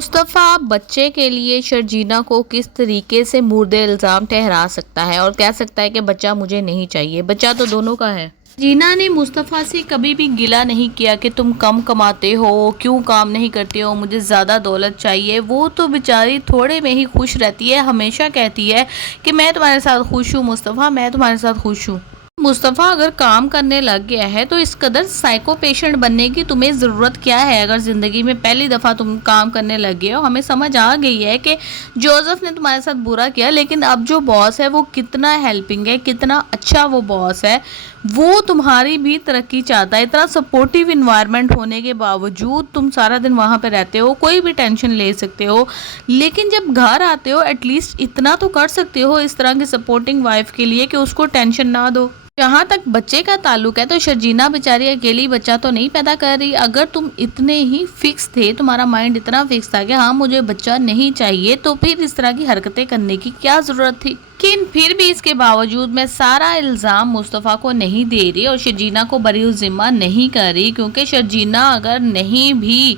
मुस्तफ़ा बच्चे के लिए शर्जीना को किस तरीके से मुर्दे इल्ज़ाम ठहरा सकता है और कह सकता है कि बच्चा मुझे नहीं चाहिए। बच्चा तो दोनों का है। जीना ने मुस्तफ़ा से कभी भी गिला नहीं किया कि तुम कम कमाते हो, क्यों काम नहीं करते हो, मुझे ज़्यादा दौलत चाहिए। वो तो बेचारी थोड़े में ही खुश रहती है, हमेशा कहती है कि मैं तुम्हारे साथ खुश हूँ मुस्तफ़ा, मैं तुम्हारे साथ खुश हूँ। मुस्तफ़ा अगर काम करने लग गया है तो इस कदर साइको पेशेंट बनने की तुम्हें ज़रूरत क्या है। अगर ज़िंदगी में पहली दफ़ा तुम काम करने लग गए हो, हमें समझ आ गई है कि जोसेफ ने तुम्हारे साथ बुरा किया, लेकिन अब जो बॉस है वो कितना हेल्पिंग है, कितना अच्छा वो बॉस है। वो तुम्हारी भी तरक्की चाहता है। इतना सपोर्टिव इन्वायरमेंट होने के बावजूद तुम सारा दिन वहाँ पे रहते हो, कोई भी टेंशन ले सकते हो, लेकिन जब घर आते हो एटलीस्ट इतना तो कर सकते हो इस तरह की सपोर्टिंग वाइफ के लिए कि उसको टेंशन ना दो। जहाँ तक बच्चे का ताल्लुक है तो शर्जीना बेचारी अकेली बच्चा तो नहीं पैदा कर रही। अगर तुम इतने ही फिक्स थे, तुम्हारा माइंड इतना फिक्स था कि हाँ मुझे बच्चा नहीं चाहिए, तो फिर इस तरह की हरकतें करने की क्या ज़रूरत थी। लेकिन फिर भी इसके बावजूद मैं सारा इल्ज़ाम मुस्तफ़ा को नहीं दे रही और शर्जीना को बरी ज़िम्मा नहीं कर रही, क्योंकि शर्जीना अगर नहीं भी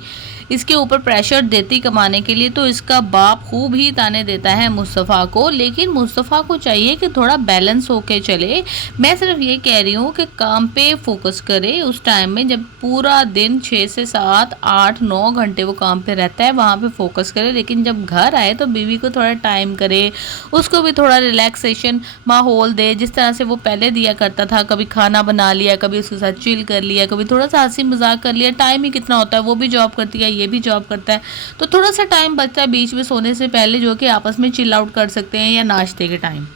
इसके ऊपर प्रेशर देती कमाने के लिए तो इसका बाप खूब ही ताने देता है मुस्तफ़ा को। लेकिन मुस्तफ़ा को चाहिए कि थोड़ा बैलेंस होके चले। मैं सिर्फ ये कह रही हूँ कि काम पे फोकस करे उस टाइम में जब पूरा दिन 6 से 7 8 9 घंटे वो काम पे रहता है, वहाँ पे फोकस करे। लेकिन जब घर आए तो बीवी को थोड़ा टाइम करे, उसको भी थोड़ा रिलैक्सेशन माहौल दे, जिस तरह से वो पहले दिया करता था। कभी खाना बना लिया, कभी उसके साथ चिल कर लिया, कभी थोड़ा सा हंसी मजाक कर लिया। टाइम ही कितना होता है, वो भी जॉब करती है, ये भी जॉब करता है, तो थोड़ा सा टाइम बचता है बीच में सोने से पहले जो कि आपस में चिल आउट कर सकते हैं या नाश्ते के टाइम।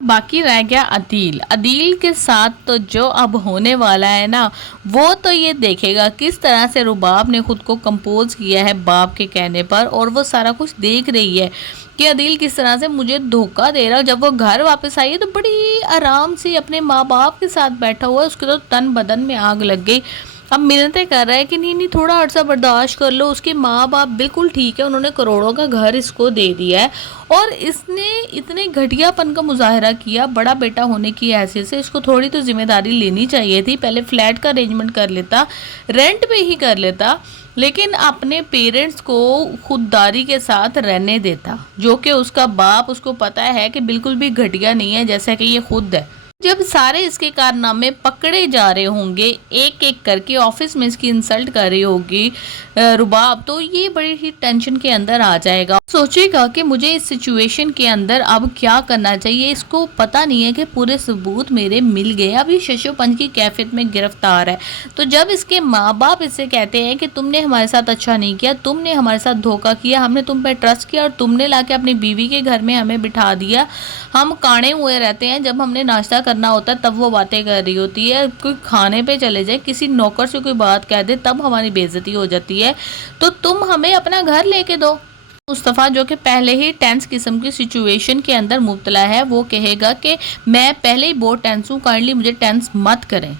बाकी रह गया अदील। अदील के साथ तो जो अब होने वाला है ना, वो तो ये देखेगा किस तरह से रुबाब ने खुद को कंपोज किया है बाप के कहने पर, और वो सारा कुछ देख रही है कि अदील किस तरह से मुझे धोखा दे रहा है। जब वो घर वापस आई है तो बड़ी आराम से अपने माँ बाप के साथ बैठा हुआ है, उसके तो तन बदन में आग लग गई। अब मिन्नतें कर रहा है कि नहीं नहीं थोड़ा अर्सा बर्दाश्त कर लो। उसके माँ बाप बिल्कुल ठीक है, उन्होंने करोड़ों का घर इसको दे दिया है और इसने इतने घटियापन का मुजाहरा किया। बड़ा बेटा होने की हैसियत से इसको थोड़ी तो जिम्मेदारी लेनी चाहिए थी। पहले फ्लैट का अरेंजमेंट कर लेता, रेंट पे ही कर लेता, लेकिन अपने पेरेंट्स को खुददारी के साथ रहने देता, जो कि उसका बाप उसको पता है कि बिल्कुल भी घटिया नहीं है जैसा कि ये खुद है। जब सारे इसके कारनामे पकड़े जा रहे होंगे, एक एक करके ऑफिस में इसकी इंसल्ट कर रही होगी रुबाब, तो ये बड़ी ही टेंशन के अंदर आ जाएगा। सोचेगा कि मुझे इस सिचुएशन के अंदर अब क्या करना चाहिए। इसको पता नहीं है कि पूरे सबूत मेरे मिल गए, अब ये शशोपंच की कैफियत में गिरफ्तार है। तो जब इसके माँ बाप इससे कहते हैं कि तुमने हमारे साथ अच्छा नहीं किया, तुमने हमारे साथ धोखा किया, हमने तुम पे ट्रस्ट किया और तुमने लाके अपनी बीवी के घर में हमें बिठा दिया, हम काने हुए रहते हैं, जब हमने नाश्ता करना होता है तब वो बातें कर रही होती है, कोई खाने पे चले जाए, किसी नौकर से कोई बात कह दे तब हमारी बेइज्जती हो जाती है, तो तुम हमें अपना घर लेके दो। मुस्तफ़ा जो कि पहले ही टेंस किस्म की सिचुएशन के अंदर मुब्तला है, वो कहेगा कि मैं पहले ही बहुत टेंस हूँ, काइंडली मुझे टेंस मत करें।